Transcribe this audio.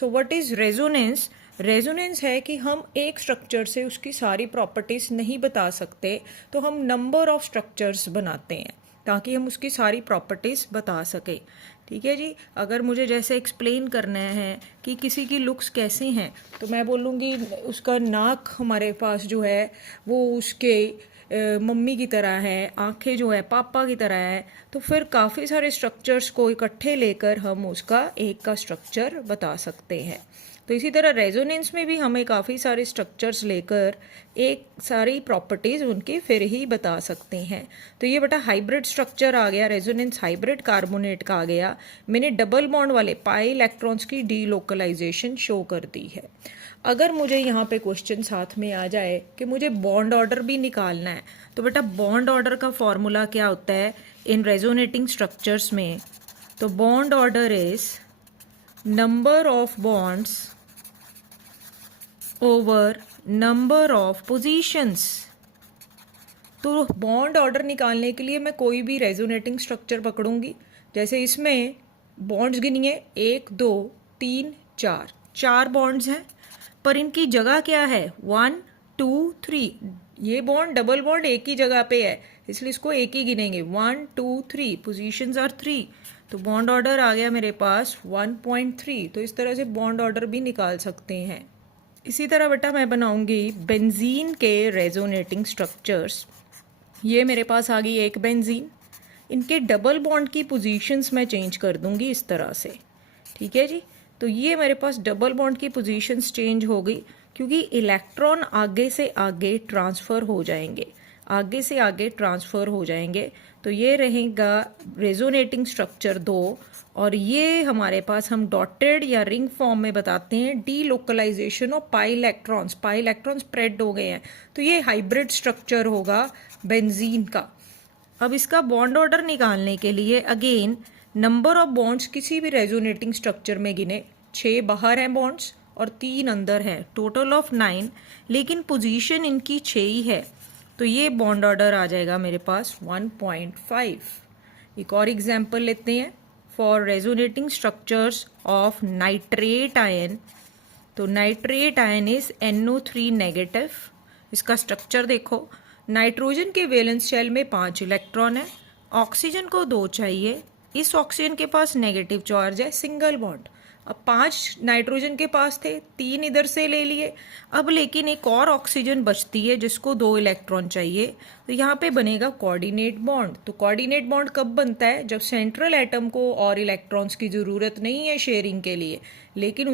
So what is resonance? Resonance है कि हम एक स्ट्रक्चर से उसकी सारी प्रॉपर्टीज़ नहीं बता सकते, तो हम नंबर ऑफ स्ट्रक्चर्स बनाते हैं ताकि हम उसकी सारी प्रॉपर्टीज़ बता सकें। ठीक है जी। अगर मुझे जैसे एक्सप्लेन करना है कि किसी की लुक्स कैसी हैं, तो मैं बोलूँगी उसका नाक हमारे पास जो है वो उसके मम्मी की तरह है, आंखें जो है पापा की तरह है। तो फिर काफ़ी सारे स्ट्रक्चर्स को इकट्ठे लेकर हम उसका एक का स्ट्रक्चर बता सकते हैं। तो इसी तरह रेजोनेंस में भी हमें काफ़ी सारे स्ट्रक्चर्स लेकर एक सारी प्रॉपर्टीज़ उनकी फिर ही बता सकते हैं। तो ये बेटा हाइब्रिड स्ट्रक्चर आ गया, रेजोनेंस हाइब्रिड कार्बोनेट का आ गया। मैंने डबल बॉन्ड वाले पाई इलेक्ट्रॉन्स की डीलोकलाइजेशन शो कर दी है। अगर मुझे यहाँ पे क्वेश्चन साथ में आ जाए कि मुझे बॉन्ड ऑर्डर भी निकालना है, तो बेटा बॉन्ड ऑर्डर का फॉर्मूला क्या होता है इन रेजोनेटिंग स्ट्रक्चर्स में? तो bond order is number of bonds over number of positions. तो बॉन्ड ऑर्डर निकालने के लिए मैं कोई भी रेजोनेटिंग स्ट्रक्चर पकड़ूंगी। जैसे इसमें बॉन्ड्स गिनिए 1 2 3 4, 4 बॉन्ड्स हैं, पर इनकी जगह क्या है 1 2 3। ये बॉन्ड डबल बॉन्ड एक ही जगह पे है, इसलिए इसको एक ही गिनेंगे 1 2 3, पोजीशंस आर 3। तो बॉन्ड ऑर्डर आ गया मेरे पास 1.3। तो इस तरह से बॉन्ड ऑर्डर भी निकाल सकते हैं। इसी तरह बेटा मैं बनाऊंगी बेंजीन के रेजोनेटिंग स्ट्रक्चर्स। ये मेरे पास आ गई एक बेंजीन, इनके डबल बॉन्ड की पोजीशंस मैं चेंज कर दूंगी इस तरह से। ठीक है जी। तो ये मेरे पास डबल बॉन्ड की पोजीशंस चेंज हो गई क्योंकि इलेक्ट्रॉन आगे से आगे ट्रांसफ़र हो जाएंगे, आगे से आगे ट्रांसफ़र हो जाएंगे। तो ये रहेगा रेजोनेटिंग स्ट्रक्चर 2, और ये हमारे पास हम डॉटेड या रिंग फॉर्म में बताते हैं delocalization of pi electrons. Pi electron spread हो गए हैं, तो ये हाइब्रिड स्ट्रक्चर होगा बेंजीन का। अब इसका बॉन्ड ऑर्डर निकालने के लिए अगेन नंबर ऑफ बॉन्ड्स किसी भी रेजोनेटिंग स्ट्रक्चर में गिने, 6 बाहर हैं बॉन्ड्स और 3 अंदर हैं, टोटल ऑफ 9, लेकिन पोजीशन इनकी 6 ही है। तो ये बॉन्ड ऑर्डर आ जाएगा मेरे पास 1.5। एक और एग्जाम्पल लेते हैं for resonating structures of nitrate ion. तो nitrate ion is NO3 negative. इसका स्ट्रक्चर देखो, नाइट्रोजन के वैलेंस शेल में 5 इलेक्ट्रॉन है, ऑक्सीजन को 2 चाहिए, इस ऑक्सीजन के पास नेगेटिव चार्ज है, सिंगल बॉन्ड। अब 5 नाइट्रोजन के पास थे, 3 इधर से ले लिए। अब लेकिन एक और ऑक्सीजन बचती है जिसको 2 इलेक्ट्रॉन चाहिए, तो यहाँ पे बनेगा कोऑर्डिनेट बॉन्ड। तो कोऑर्डिनेट बॉन्ड कब बनता है? जब सेंट्रल एटम को और इलेक्ट्रॉन्स की ज़रूरत नहीं है शेयरिंग के लिए, लेकिन